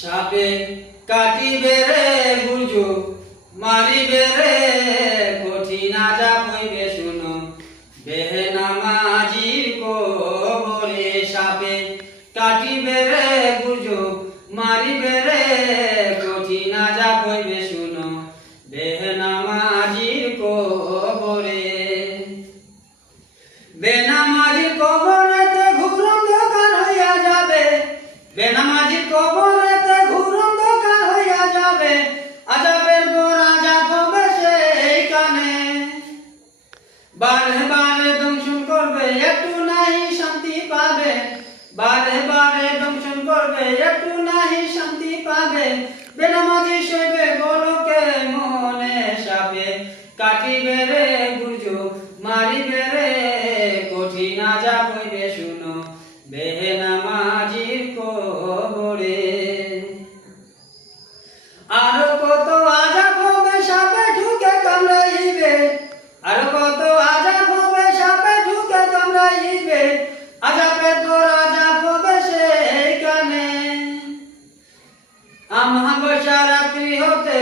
সাপে কাটিবে রে গুজু মারিবে রে কঠিন আযাব হইবে শুনো বেনামাজির কবরে। সাপে কাটিবে রে গুজু মারিবে রে কঠিন আযাব হইবে শুনো বেনামাজির কবরে। বেনামাজির কবরেতে ঘোর অন্ধকার হইয়া যাবে, বেনামাজির কবরেতে ঘোর অন্ধকার হইয়া যাবে, আযাবের পর আযাব হবে সেইখানে। বারে বারে দংশন করবে একটু নাহি শান্তি পাবে, বারে বারে দংশন করবে একটু নাহি শান্তি পাবে, বেনামাজি সইবে গোলকে মনে। সাপে কাটিবে রে গুজু মারিবে রে কঠিন আযাব হইবে শুনো বেনামাজির কবরে। আরো কত আযাব হবে সাপে ঢুকে কামড়াইবে, আরো কত আযাব হবে সাপে ঢুকে কামড়াইবে, আযাবের পর আযাব হবে সেইখানে। আমাবস্যা রাত্রি হতে